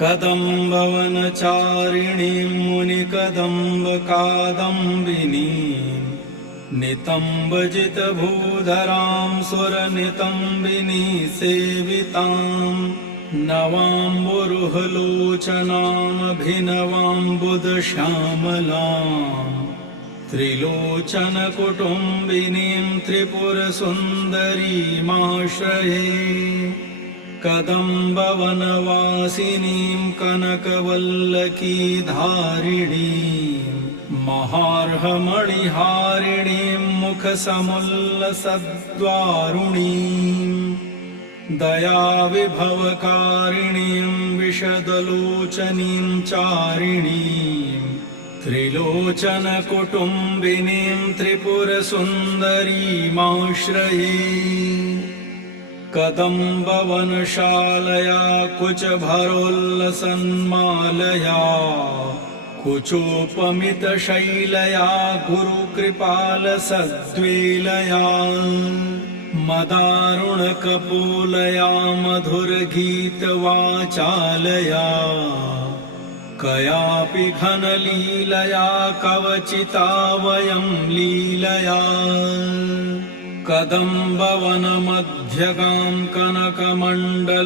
कदम्बवनचारिणीं मुनिकदम्बकादम्बिनीं नितम्बजितभूधरां सुरनितम्बिनी सेवितां नवाम्बुरुहलोचनामभिनवाम्बुदश्यामलां त्रिलोचनकुटुम्बिनीं त्रिपुरसुन्दरीमाश्रये कदम्बवनवासिनीं कनकवल्लकीधारिणीं महार्हमणिहारिणीं मुखसमुल्लसद्वारुणीं दयाविभवकारिणीं विशदलोचनीं चारिणीं त्रिलोचनकुटुम्बिनीं त्रिपुरसुन्दरीमाश्रये कदम्बवनशालया कुचभरोल्लसन्मालया कुचोपमितशैलया गुरुकृपालसद्वेलया मदारुणकपोलया मधुरगीतवाचालया कयापि घनलीलया कवचिता वयं लीलया कदम्बवनमध्यगां कनकमण्डलो